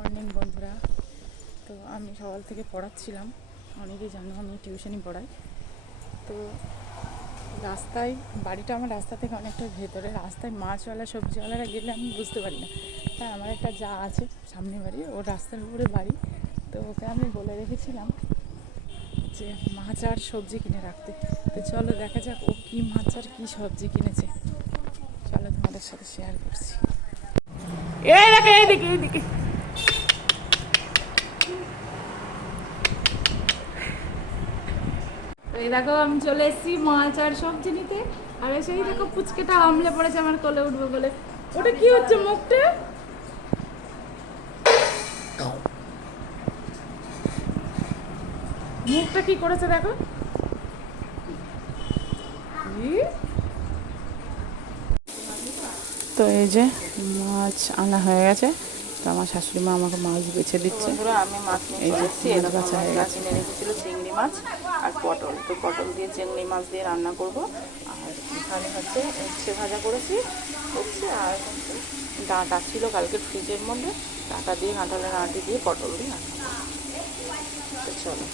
Morning, বন্ধুরা। তো আমি সকাল থেকে পড়াচ্ছিলাম। অনেকেই জানো আমি টিউশনই পড়াই। তো রাস্তায়, বাড়িটা আমার রাস্তা থেকে অনেকটা ভেতরে। রাস্তায় মাছওয়ালা, সবজিওয়ালারা গেলে আমি বুঝতে পারি না। হ্যাঁ আমার একটা যা আছে, সামনে বাড়ি, ওর রাস্তার উপরে বাড়ি। তো ওকে আমি বলে রেখেছিলাম যে মাছ আর সবজি কিনে রাখতে। তো চলো দেখা যাক ও কী মাছ আর কী সবজি কিনেছে। চলো তোমাদের সাথে শেয়ার করছি। এই দেখে এইদিকে এইদিকে তো এই দেখো আমি চলে এসেছি মাছ আর সবজি নিতে। আর সেই দেখো পুচকেটা আমলে পড়েছে আমার কোলে উঠবে বলে। ওটা কি হচ্ছে মুখটা? মুখটা কি করেছে দেখো? তো এই যে মাছ আনা হয়ে গেছে। তো আমার শাশুড়ি মা আমাকে মাছ বেছে দিচ্ছে। আমি মাছ এই যে মাছ বাছা হয়ে গেছে। চিংড়ি মাছ। আর পটল। তো পটল দিয়ে চিংড়ি মাছ দিয়ে রান্না করব। আর এখানে হচ্ছে উচ্ছে ভাজা করেছি, উচ্ছে আর ডাঁটা ছিল কালকে ফ্রিজের মধ্যে। ডাঁটা দিয়ে, কাঁঠালের আঁটি দিয়ে পটল দিয়ে রান্না। তো চলো।